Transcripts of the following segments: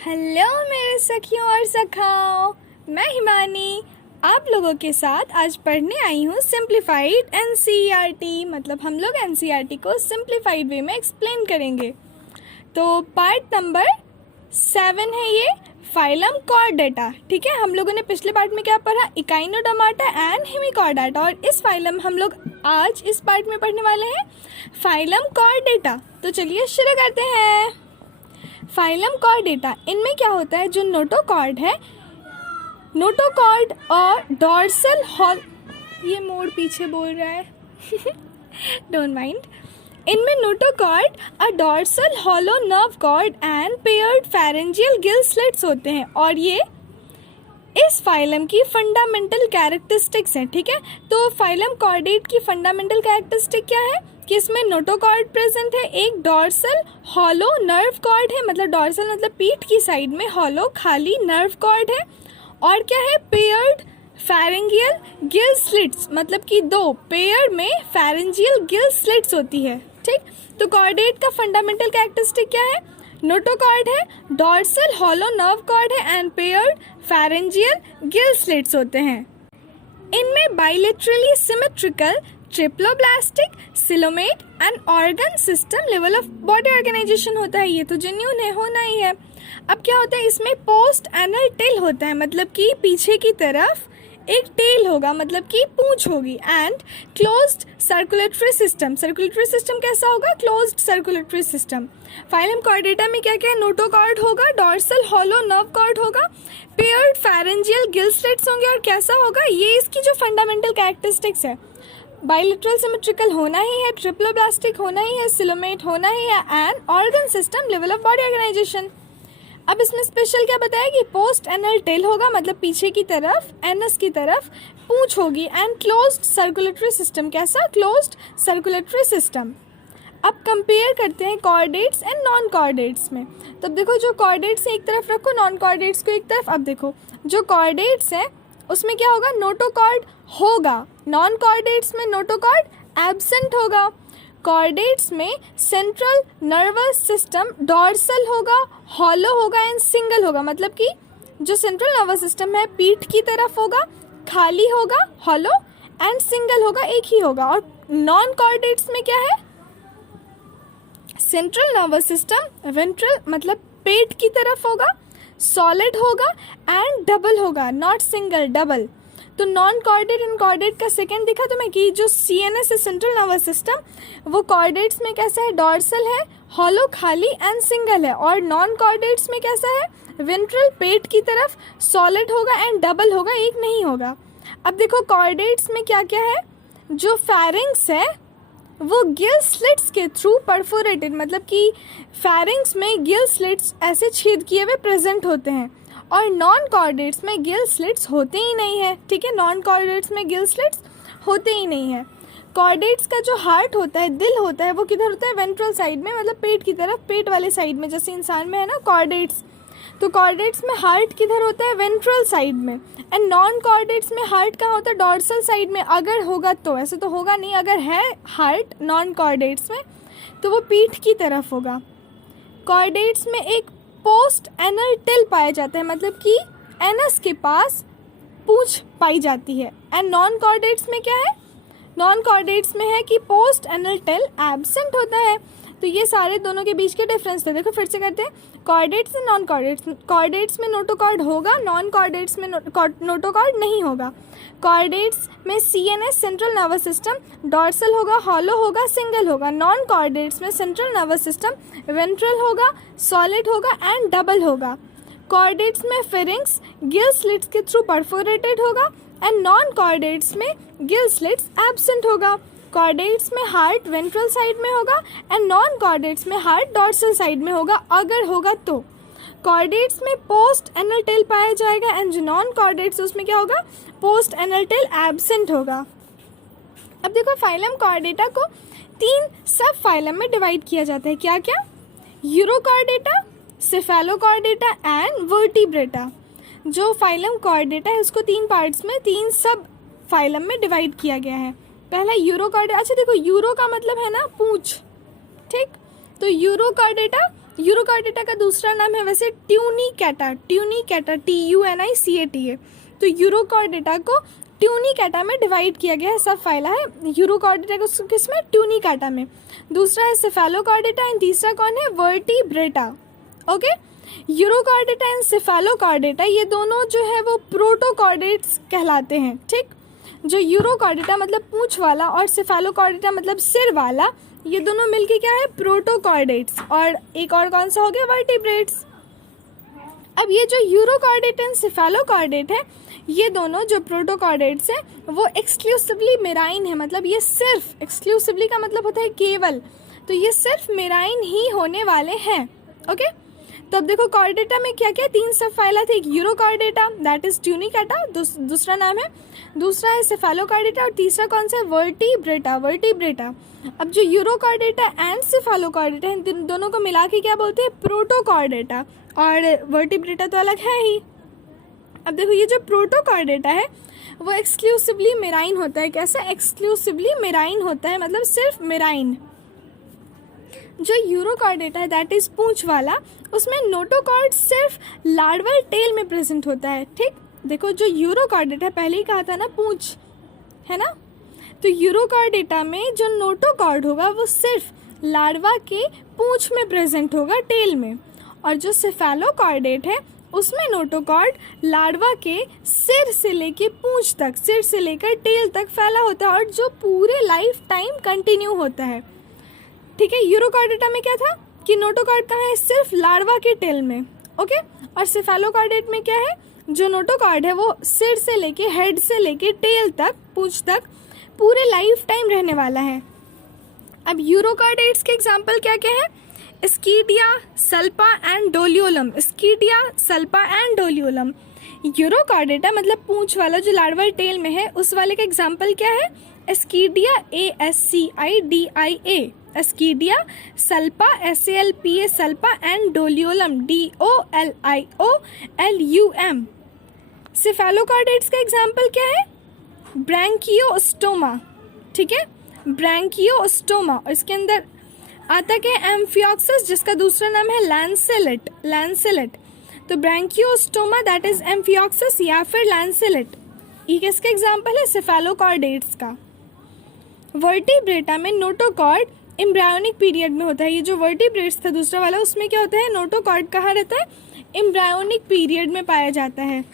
Hello मेरे सखियों और सखाओं, मैं हिमानी आप लोगों के साथ आज पढ़ने आई हूँ सिंप्लीफाइड एनसीईआरटी। मतलब हम लोग एनसीईआरटी को सिंप्लीफाइड वे में एक्सप्लेन करेंगे। तो पार्ट नंबर 7 है ये, फाइलम कॉर्डेटा। ठीक है, हम लोगों ने पिछले पार्ट में क्या पढ़ा, इकाइनोडर्माटा एंड हेमिकॉर्डेटा, और इस फाइलम हम लोग आज इस पार्ट में पढ़ने वाले हैं फाइलम कॉर्डेटा। तो चलिए शुरू करते हैं। फाइलम कॉर्डेटा, इनमें क्या होता है, जो नोटोकॉर्ड है, नोटोकॉर्ड और डॉर्सल हॉल, ये मोड़ पीछे बोल रहा है डोंट माइंड। इनमें नोटोकॉर्ड और dorsal hollow nerve cord and paired pharyngeal gill slits होते हैं, और ये इस फाइलम की फंडामेंटल कैरेक्टरिस्टिक्स हैं। ठीक है, तो फाइलम कॉर्डेट की फंडामेंटल कैरेक्टरिस्टिक क्या है कि इसमें नोटोकॉर्ड प्रेजेंट है, एक डॉर्सल हॉलो नर्व कॉर्ड है, मतलब डॉर्सल मतलब पीठ की साइड में, हॉलो खाली नर्व कॉर्ड है, और क्या है, पेयर्ड फेरेंजियल गिल स्लिट्स, मतलब कि दो पेयर में फेरेंजियल गिल स्लिट्स होती है। ठीक, तो कॉर्डेट का फंडामेंटल कैरेक्टरिस्टिक क्या है, नोटोकॉर्ड है, डॉर्सल हॉलो नर्व कॉर्ड है and paired pharyngeal gill slits होते हैं। इनमें bilaterally symmetrical triploblastic coelomate and organ system level of body organisation होता है। ये तो जेन्युइन है, होना ही है। अब क्या होता है, इसमें पोस्ट एनल टेल होता है, मतलब कि पीछे की तरफ एक टेल होगा, मतलब कि पूंछ होगी, and closed circulatory system. Circulatory system कैसा होगा, closed circulatory system. Phylum Chordata में क्या क्या है, नोटोकॉर्ड होगा, डॉर्सल हॉलो नर्व कॉर्ड होगा, पेयर्ड फेरेंजियल गिल स्लिट्स होंगे, और कैसा होगा, ये इसकी जो फंडामेंटल कैरेक्टरिस्टिक्स है, बाइलेटरल सिमेट्रिकल होना ही है, ट्रिप्लोब्लास्टिक होना ही है, सिलोमेट होना ही है, and organ system level of body organisation. अब इसमें स्पेशल क्या बताया कि पोस्ट एनल टेल होगा, मतलब पीछे की तरफ, एनस की तरफ पूंछ होगी, एंड क्लोज्ड सर्कुलेटरी सिस्टम, कैसा, क्लोज्ड सर्कुलेटरी सिस्टम। अब कंपेयर करते हैं कॉर्डेट्स एंड नॉन कॉर्डेट्स में। तो अब देखो, जो कॉर्डेट्स एक तरफ रखो, नॉन कॉर्डेट्स को एक तरफ। अब देखो, जो कॉर्डेट्स हैं उसमें क्या होगा, नोटोकॉर्ड होगा, नॉन कॉर्डेट्स में नोटोकॉर्ड एब्सेंट होगा। कॉर्डेट्स में सेंट्रल नर्वस सिस्टम डॉर्सल होगा, हॉलो होगा एंड सिंगल होगा, मतलब कि जो सेंट्रल नर्वस सिस्टम है पीठ की तरफ होगा, खाली होगा, हॉलो एंड सिंगल होगा, एक ही होगा। और नॉन कॉर्डेट्स में क्या है, सेंट्रल नर्वस सिस्टम वेंट्रल मतलब पेट की तरफ होगा, सॉलिड होगा एंड डबल होगा, नॉट सिंगल, डबल। तो नॉन कॉर्डेट एंड कॉर्डेट का सेकंड दिखा तुम्हें कि जो सीएनएस है, सेंट्रल नर्वस सिस्टम, वो कॉर्डेट्स में कैसा है, डॉर्सल है, हॉलो खाली एंड सिंगल है, और नॉन कॉर्डेट्स में कैसा है, वेंट्रल पेट की तरफ, सॉलिड होगा एंड डबल होगा, एक नहीं होगा। अब देखो कॉर्डेट्स में क्या क्या है, जो फेरिंग्स है वो गिल स्लिट्स के थ्रू परफोरेटेड, मतलब कि फेरिंग्स में गिल स्लिट्स ऐसे छेद किए हुए प्रेजेंट होते हैं, और नॉन कॉर्डेट्स में गिल स्लिट्स होते ही नहीं है। ठीक है, नॉन कॉर्डेट्स में गिल स्लिट्स होते ही नहीं है। कॉर्डेट्स का जो हार्ट होता है, दिल होता है, वो किधर होता है, वेंट्रल साइड में, मतलब पेट की तरफ, पेट वाले साइड में, जैसे इंसान में है ना कॉर्डेट्स। तो कॉर्डेट्स में हार्ट किधर होता है, वेंट्रल साइड में, एंड नॉन कॉर्डेट्स में हार्ट कहाँ होता है, डॉर्सल साइड में, अगर होगा तो, ऐसे तो होगा नहीं, अगर है हार्ट नॉन कॉर्डेट्स में तो वो पीठ की तरफ होगा। कॉर्डेट्स में एक पोस्ट एनल टेल पाया जाता है, मतलब कि एनस के पास पूंछ पाई जाती है, एंड नॉन कॉर्डेट्स में क्या है, नॉन कॉर्डेट्स में है कि पोस्ट एनल टेल एब्सेंट होता है। तो ये सारे दोनों के बीच के डिफरेंस थे। देखो फिर से करते हैं, chordates and non chordates. Chordates में नोटोकॉर्ड होगा, नॉन कॉर्डेट्स में नोटोकॉर्ड नहीं होगा। कॉर्डेट्स में CNS central nervous system dorsal होगा, हॉलो होगा, सिंगल होगा। नॉन कॉर्डेट्स में सेंट्रल नर्वस सिस्टम वेंट्रल होगा, सॉलिड होगा एंड डबल होगा। कॉर्डेट्स में फेरिंग्स गिल स्लिट्स के थ्रू परफोरेटेड होगा, एंड नॉन कॉर्डेट्स में गिल स्लिट्स एब्सेंट होगा। कॉर्डेट्स में हार्ट वेंट्रल साइड में होगा, एंड नॉन कॉर्डेट्स में हार्ट डॉर्सल साइड में होगा, अगर होगा तो। कॉर्डेट्स में पोस्ट एनल टेल पाया जाएगा, एंड जो नॉन कॉर्डेट्स उसमें क्या होगा, पोस्ट एनल टेल एब्सेंट होगा। अब देखो, फाइलम कॉर्डेटा को 3 सब फाइलम में डिवाइड किया जाता है, क्या क्या, यूरोकॉर्डेटा, सेफेलोकॉर्डेटा एंड वर्टिब्रेटा। जो फाइलम कॉर्डेटा है उसको 3 पार्ट्स में, 3 सब फाइलम में डिवाइड किया गया है। पहला यूरोकॉर्डेटा, अच्छा देखो यूरो का मतलब है ना पूंछ, ठीक, तो यूरोकॉर्डेटा यूरोकार्डेटा का दूसरा नाम है वैसे ट्यूनिकैटा, ट्यूनिकैटा TUNICATA। तो यूरोकार्डेटा को ट्यूनिकैटा में डिवाइड किया गया है, सब फाइला है यूरोकार्डेटा को किसमें, ट्यूनिकैटा में। दूसरा है सेफेलोकार्डेटा एंड तीसरा कौन है, वर्टिब्रेटा। ओके, यूरोकार्डेटा एंड सेफेलोकार्डेटा ये दोनों जो है वो प्रोटोकॉर्डेट्स कहलाते हैं। ठीक, जो यूरोकार्डेटा मतलब पूंछ वाला और सेफेलोकार्डेटा मतलब सिर वाला, ये दोनों मिलके क्या है, प्रोटोकॉर्डेट्स। और एक और कौन सा हो गया, वर्टिब्रेट्स। अब ये जो यूरोकार्डेट एंड सेफेलोकार्डेट है, ये दोनों जो प्रोटोकॉर्डेट्स हैं वो एक्सक्लूसिवली मेराइन है, मतलब ये सिर्फ, एक्सक्लूसिवली का मतलब होता है केवल, तो ये सिर्फ मेराइन ही होने वाले हैं। ओके, तो अब देखो कॉर्डेटा में क्या क्या, 3 सब फाइला थे, एक यूरोकार्डेटा दैट इज ट्यूनिकैटा, दूसरा नाम है, दूसरा है सेफेलोकार्डेटा और तीसरा कौन सा है, वर्टिब्रेटा, वर्टिब्रेटा। अब जो यूरोकार्डेटा एंड सेफेलोकार्डेटा है, इन दोनों को मिला के क्या बोलते हैं, प्रोटोकॉर्डेटा, और वर्टिब्रेटा तो अलग है ही। अब देखो ये जो प्रोटोकॉर्डेटा है वो एक्सक्लूसिवली मेराइन होता है। कैसा, एक्सक्लूसिवली मेराइन होता है, मतलब सिर्फ मेराइन। जो यूरोकार्डेटा है दैट इज पूंछ वाला, उसमें नोटोकॉर्ड सिर्फ लार्वल टेल में प्रेजेंट होता है। ठीक, देखो जो यूरोकार्डेटा है, पहले ही कहा था ना पूंछ है ना, तो यूरोकार्डेटा में जो नोटोकॉर्ड होगा वो सिर्फ लार्वा के पूंछ में प्रेजेंट होगा, टेल में। और जो सेफेलोकार्डेट है उसमें नोटोकॉर्ड लार्वा के सिर से लेके पूंछ तक, सिर से लेकर टेल तक फैला होता है, और जो पूरे लाइफ टाइम कंटिन्यू होता है। ठीक है, यूरोकार्डेटा में क्या था कि नोटोकॉर्ड कहाँ है, सिर्फ लार्वा के टेल में। ओके, और सेफेलोकार्डेट में क्या है, जो नोटोकॉर्ड है वो सिर से लेके, हेड से लेके टेल तक, पूंछ तक पूरे लाइफ टाइम रहने वाला है। अब यूरोकार्डेट्स के एग्जाम्पल क्या क्या है, स्कीडिया, सल्पा एंड डोलियोलम, स्कीडिया, सल्पा एंड डोलियोलम। यूरोकार्डेटा मतलब पूंछ वाला जो लार्वल टेल में है, उस वाले का एग्जाम्पल क्या है, स्कीडिया ASCIDIA, स्कीडिया, सल्पा SALPA, सल्पा and Doliolum DOLIOLUM। सेफेलोकार्डेट्स का एग्जाम्पल क्या है, ब्रैंकियोस्टोमा। ठीक है, ब्रैंकियोस्टोमा, और इसके अंदर आता क्या है, एम्फियोक्सिस, जिसका दूसरा नाम है लैंसेलेट, लैंसेलेट। तो ब्रैंकियोस्टोमा दैट इज एम्फियोक्सिस या फिर लैंसेलेट, ये किसका एग्जाम्पल है, सेफेलोकार्डेट्स का। वर्टिब्रेटा में नोटोकॉर्ड एम्ब्रायोनिक पीरियड में होता है। ये जो वर्टिब्रेट्स था दूसरा वाला, उसमें क्या होता है, नोटोकॉर्ड कहाँ रहता है, एम्ब्रायोनिक पीरियड में पाया जाता है।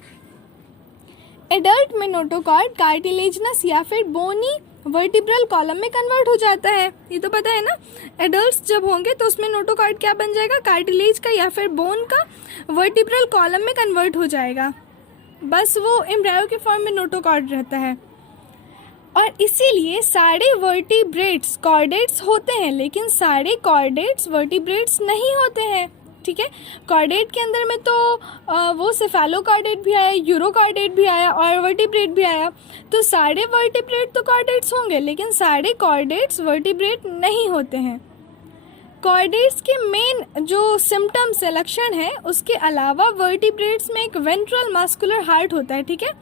एडल्ट में नोटोकॉर्ड कार्टिलेजनस या फिर बोनी वर्टिब्रल कॉलम में कन्वर्ट हो जाता है, ये तो पता है ना। एडल्ट्स जब होंगे तो उसमें नोटोकॉर्ड क्या बन जाएगा, कार्टिलेज का या फिर बोन का वर्टिब्रल कॉलम में कन्वर्ट हो जाएगा, बस वो एम्ब्रायो के फॉर्म में नोटोकॉर्ड रहता है। और इसीलिए सारे वर्टिब्रेट्स कॉर्डेट्स होते हैं, लेकिन सारे कॉर्डेट्स वर्टिब्रेट्स नहीं होते हैं। ठीक है, कॉर्डेट के अंदर में तो वो सेफेलोकार्डेट भी आया, यूरोकार्डेट भी आया और वर्टिब्रेट भी आया। तो सारे वर्टिब्रेट तो कॉर्डेट्स होंगे, लेकिन सारे कॉर्डेट्स वर्टिब्रेट नहीं होते हैं। कॉर्डेट्स के मेन जो सिम्टम्स है, लक्षण है, उसके अलावा वर्टिब्रेट्स में एक वेंट्रल मस्कुलर हार्ट होता है। ठीक है,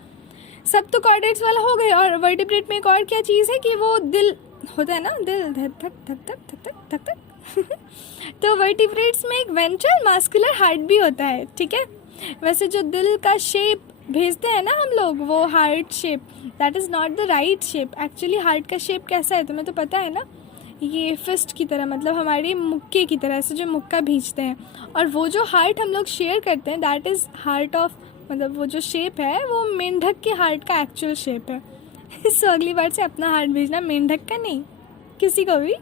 सब तो कॉर्डेट्स वाला हो गए, और वर्टिब्रेट में एक और क्या चीज़ है कि वो दिल होता है ना, दिल धक धक धक धक धक धक धक तो वर्टिब्रेट्स में एक वेंट्रल मस्कुलर हार्ट भी होता है। ठीक है, वैसे जो दिल का शेप भेजते हैं ना हम लोग, वो heart shape, that is not the right shape. Actually heart का शेप कैसा है तुम्हें तो पता है ना, ये फिस्ट की तरह, मतलब हमारे मुक्के की तरह, ऐसे जो मुक्का भींचते हैं। और वो जो हार्ट हम लोग शेयर करते हैं दैट इज़ हार्ट ऑफ, मतलब वो जो शेप है वो मेंढक के हार्ट का एक्चुअल शेप है। सो अगली बार से अपना हार्ट भेजना मेंढक का नहीं, किसी को भी।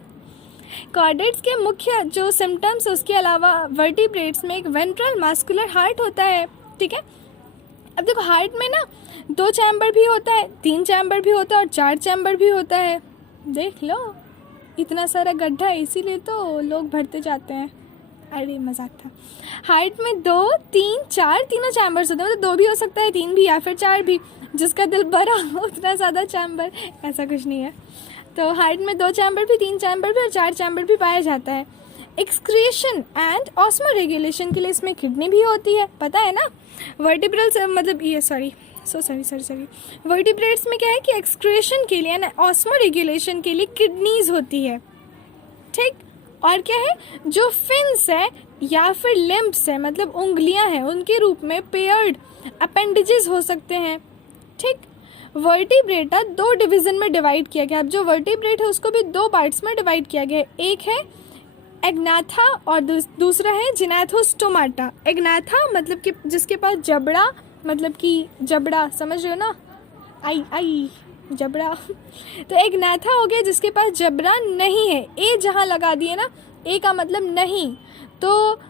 कॉर्डेट्स के मुख्य जो सिम्टम्स है उसके अलावा वर्टिब्रेट्स में एक वेंट्रल मस्कुलर हार्ट होता है। ठीक है, अब देखो हार्ट में ना 2 चैम्बर भी होता है, 3 चैम्बर भी होता है और 4 चैम्बर भी होता है। देख लो, इतना सारा गड्ढा, इसीलिए तो लोग भरते जाते हैं। अरे मजाक था। हार्ट में 2, 3, 4 तीनों चैम्बर्स होते हैं, मतलब 2 भी हो सकता है, 3 भी या फिर 4 भी, जिसका दिल भरा उतना ज़्यादा चैम्बर, ऐसा कुछ नहीं है। तो हार्ट में 2 चैम्बर भी, 3 चैम्बर भी और 4 चैम्बर भी पाया जाता है। एक्सक्रीशन एंड ऑस्मो रेगुलेशन के लिए इसमें किडनी भी होती है, पता है ना। वर्टिब्रल से मतलब ये सॉरी वर्टिब्रेट्स में क्या है कि एक्सक्रीशन के लिए ना, ऑस्मो रेगुलेशन के लिए किडनीज होती है। ठीक, और क्या है, जो फिन्स है या फिर लिम्ब्स है मतलब उंगलियां हैं, उनके रूप में पेयर्ड अपेंडेजेस हो सकते हैं। ठीक, वर्टिब्रेटा दो डिवीजन में डिवाइड किया गया। अब जो वर्टिब्रेट है उसको भी दो पार्ट्स में डिवाइड किया गया है, एक है एग्नाथा और दूसरा है जिनैथोस्टोमाटा। एग्नाथा मतलब कि जिसके पास जबड़ा, मतलब कि जबड़ा समझ रहे हो ना, आई जबड़ा तो एग्नाथा हो गया जिसके पास जबड़ा नहीं है। ए जहाँ लगा दिए ना, ए का मतलब नहीं, तो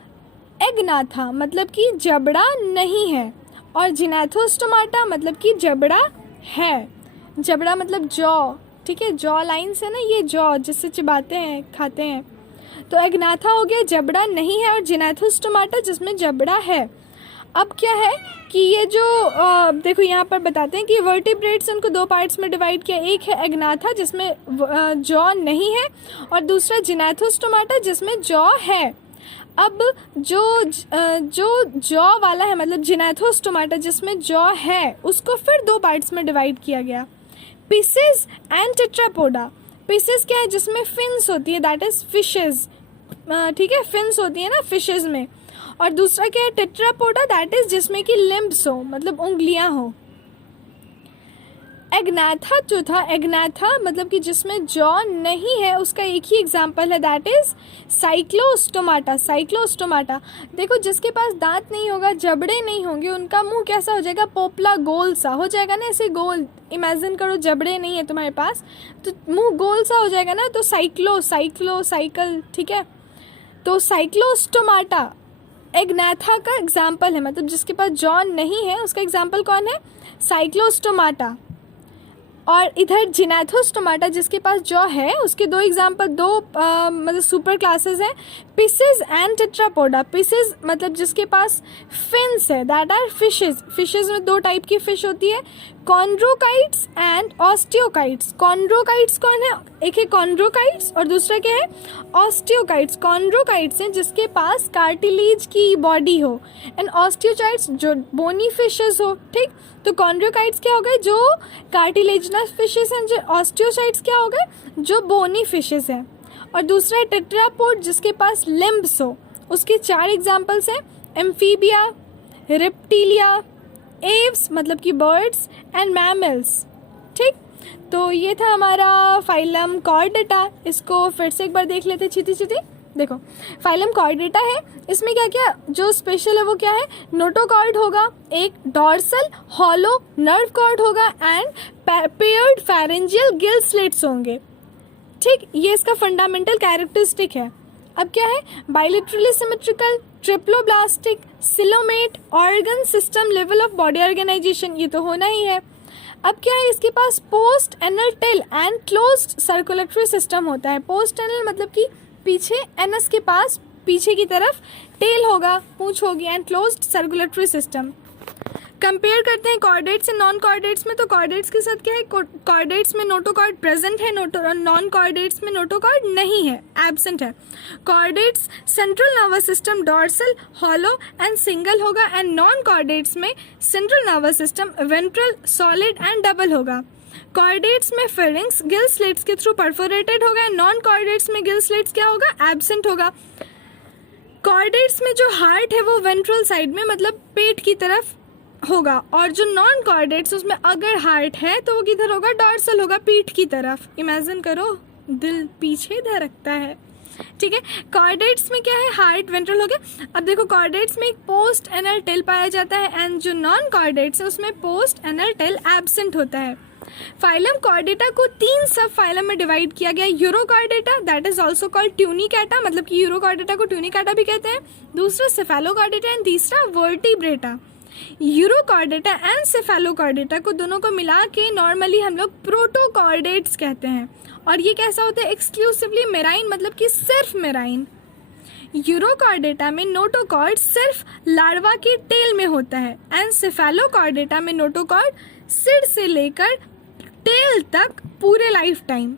एग्नाथा मतलब कि जबड़ा नहीं है, और जिनैथोस्टोमाटा मतलब कि जबड़ा है। जबड़ा मतलब जॉ, ठीक है, जॉ लाइन्स है ना, ये जॉ जिससे चिबाते हैं, खाते हैं। तो एग्नाथा हो गया जबड़ा नहीं है, और जिनैथोस्टोमाटा जिसमें जबड़ा है। अब क्या है कि ये जो देखो यहाँ पर बताते हैं कि वर्टिब्रेट्स उनको दो पार्ट्स में डिवाइड किया, एक है एग्नाथा जिसमें जॉ नहीं है, और दूसरा जिनैथोस्टोमाटा जिसमें जॉ है। अब जो जॉ वाला है मतलब जिनैथोस्टोमाटा जिसमें जॉ है, उसको फिर दो पार्ट्स में डिवाइड किया गया, पिसेस एंड टेट्रापोडा। पिसेस क्या है, जिसमें फिन्स होती है, दैट इज फिशेस, ठीक है, फिन्स होती है ना फिशेस में। और दूसरा क्या है, टेट्रापोडा, दैट इज जिसमें कि लिम्ब्स हो मतलब उंगलियां हो। एग्नाथा जो था, एग्नाथा मतलब कि जिसमें जॉ नहीं है, उसका एक ही एग्जाम्पल है, दैट इज साइक्लोस्टोमाटा। साइक्लोस्टोमाटा देखो, जिसके पास दांत नहीं होगा, जबड़े नहीं होंगे, उनका मुंह कैसा हो जाएगा, पोपला गोल सा हो जाएगा ना, ऐसे गोल। इमेजिन करो जबड़े नहीं है तुम्हारे पास तो मुंह गोल सा हो जाएगा ना, तो साइकल, ठीक है। तो साइक्लोस्टोमाटा एग्नाथा का एग्जाम्पल है, मतलब जिसके पास जॉ नहीं है उसका एग्जाम्पल कौन है, साइक्लोस्टोमाटा। और इधर जिनैथोस्टोमाटा जिसके पास जॉ है, उसके दो एग्जाम्पल, मतलब सुपर क्लासेस हैं, पिसेस एंड टेट्रापोडा। पिसेस मतलब जिसके पास फिन्स है, दैट आर फिशेस। फिशेस में दो टाइप की फिश होती है, कॉन्ड्रोकाइट्स एंड ऑस्टियोकाइट्स। कॉन्ड्रोकाइट्स कौन है, एक है कॉन्ड्रोकाइट्स और दूसरा क्या है, ऑस्टियोकाइट्स। कॉन्ड्रोकाइट्स हैं जिसके पास कार्टिलेज की बॉडी हो, एंड ऑस्टियोकाइट्स जो बोनी फिशेस हो। ठीक, तो कॉन्ड्रोकाइट्स क्या हो गए, जो कार्टिलेजनस फिशेस हैं, जो ऑस्टियोसाइट्स क्या हो गए, जो बोनी फिशेस हैं। और दूसरा है टेट्रापोड जिसके पास लिम्ब्स हो, उसके चार एग्जाम्पल्स हैं, एम्फीबिया, रेप्टिलिया, एव्स मतलब कि बर्ड्स, एंड मैमल्स। ठीक, तो ये था हमारा फाइलम कॉर्डेटा। इसको फिर से एक बार देख लेते छीती देखो, फाइलम कॉर्डेटा है, इसमें क्या क्या जो स्पेशल है वो क्या है, नोटोकॉर्ड होगा, एक डॉर्सल हॉलो नर्व कॉर्ड होगा, and paired pharyngeal gill slits होंगे। ठीक, ये इसका फंडामेंटल कैरेक्टरिस्टिक है। अब क्या है, bilaterally symmetrical, triploblastic, coelomate, organ system level of body organization, ये तो होना ही है। अब क्या है, इसके पास post anal tail and closed circulatory system होता है। पोस्ट एनल मतलब कि पीछे, एनस के पास पीछे की तरफ टेल होगा, पूंछ होगी, and closed circulatory system. Compare करते हैं कॉर्डेट्स से नॉन कॉर्डेट्स में, तो कॉर्डेट्स के साथ क्या है, कॉर्डेट्स में नोटोकॉर्ड प्रेजेंट है, नॉन कॉर्डेट्स में नोटोकॉर्ड नहीं है, एब्सेंट है। Chordates central nervous system dorsal hollow and single होगा, एंड नॉन कॉर्डेट्स में central nervous system ventral solid and double होगा। कॉर्डेट्स में फेरिंक्स गिल स्लिट्स के थ्रू परफोरेटेड होगा, नॉन कॉर्डेट्स में गिल स्लिट्स क्या होगा, एब्सेंट होगा। कॉर्डेट्स में जो हार्ट है वो वेंट्रल साइड में मतलब पेट की तरफ होगा, और जो नॉन कॉर्डेट्स उसमें अगर हार्ट है तो वो किधर होगा, डॉर्सल होगा, पीठ की तरफ। इमेजिन करो दिल पीछे धड़कता है, ठीक है। कॉर्डेट्स में क्या है, हार्ट वेंट्रल हो गया। अब देखो कॉर्डेट्स में एक पोस्ट एनल टेल पाया जाता है, एंड जो नॉन कॉर्डेट्स है उसमें पोस्ट एनल टेल एब्सेंट होता है। फाइलम कॉर्डेटा को तीन सब फाइलम में डिवाइड किया गया, urochordata that is also called tunicata, मतलब कि यूरोकॉर्डेटा को ट्यूनिकैटा भी कहते हैं, दूसरा सेफेलोकॉर्डेटा एंड तीसरा वर्टिब्रेटा। यूरोकॉर्डेटा एंड सेफेलोकॉर्डेटा को दोनों को मिला के नॉर्मली हम लोग प्रोटोकॉर्डेट्स कहते हैं, और ये कैसा होता है, एक्सक्लूसिवली मेराइन मतलब कि सिर्फ मेराइन। यूरोकॉर्डेटा में नोटोकॉर्ड सिर्फ लार्वा के टेल में होता है, एंड सेफेलोकॉर्डेटा में नोटोकॉर्ड सिर से लेकर टेल तक पूरे लाइफ टाइम।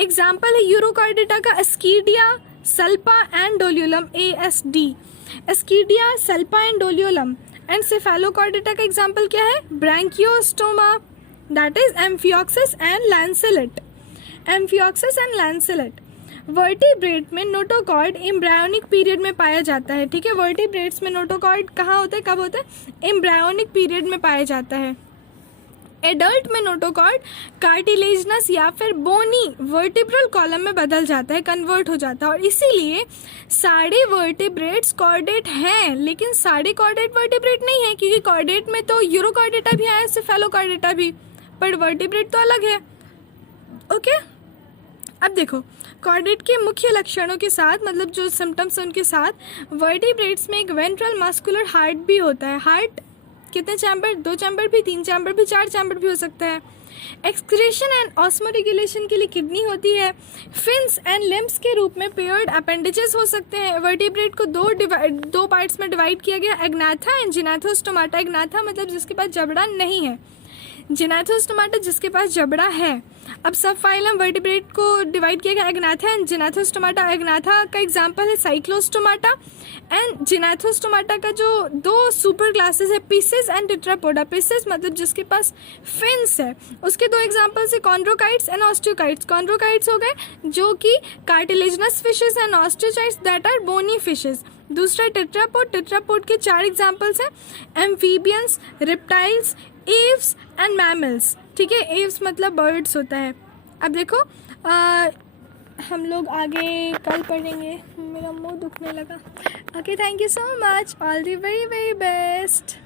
एग्जाम्पल है यूरोकॉर्डेटा का ascidia, salpa and doliolum, ASD, ascidia, salpa and doliolum. And cephalochordata का एग्जाम्पल क्या है, branchiostoma that is amphioxus and lancelet, amphioxus and lancelet. Vertebrate में नोटोकॉर्ड एम्ब्रायोनिक पीरियड में पाया जाता है, ठीक है। वर्टिब्रेट्स में नोटोकॉर्ड कहाँ होता है, कब होता है, एम्ब्रायोनिक पीरियड में पाया जाता है। एडल्ट में नोटोकॉर्ड कार्टिलेजनस या फिर बोनी वर्टिब्रल कॉलम में बदल जाता है, कन्वर्ट हो जाता है, और इसीलिए सारे वर्टिब्रेट्स कॉर्डेट हैं, लेकिन सारे कॉर्डेट वर्टिब्रेट नहीं है, क्योंकि कॉर्डेट में तो यूरोकॉर्डेटा भी आया, सेफेलोकॉर्डेटा भी, पर वर्टिब्रेट तो अलग है। ओके, अब देखो कॉर्डेट के मुख्य लक्षणों के साथ, मतलब जो सिम्टम्स हैं उनके साथ, वर्टिब्रेट्स में एक वेंट्रल मस्कुलर हार्ट भी होता है। हार्ट कितने चैम्बर, 2 चैम्बर भी, 3 चैम्बर भी, 4 चैम्बर भी हो सकता है। एक्सक्रीशन एंड ऑस्मोरेगुलेशन के लिए किडनी होती है। फिन्स एंड लिम्ब्स के रूप में पेयर्ड अपेंडेजेस हो सकते हैं। वर्टिब्रेट को दो पार्ट्स में डिवाइड किया गया, एग्नाथा एंड जिनाथोस्टोमाटा। एग्नाथा मतलब जिसके पास जबड़ा नहीं है, जिनाथोस्टोमाटा जिसके पास जबड़ा है। अब सब फाइलम वर्टिब्रेट को डिवाइड किया गया, एग्नाथा एंड जिनाथोस्टोमाटा। एग्नाथा का एग्जांपल है साइक्लोस्टोमाटा, एंड जिनाथोस्टोमाटा का जो 2 सुपर क्लासेस है, पिसेस एंड टेट्रापोडा। पिसेस मतलब जिसके पास फिन्स है, उसके 2 एग्जांपल्स है, कॉन्ड्रोकाइट्स एंड ऑस्टियोकाइट्स। कॉन्ड्रोकाइट्स हो गए जो कि cartilaginous fishes, and osteichthyes that are bony fishes. दूसरा टेट्रापोड, टेट्रापोड के 4 एग्जांपल्स हैं, amphibians, reptiles, aves and mammals, ठीक है। एव्स मतलब बर्ड्स होता है। अब देखो हम लोग आगे कल पढ़ेंगे, मेरा मुंह दुखने लगा। Okay, thank you so much, all the very very best.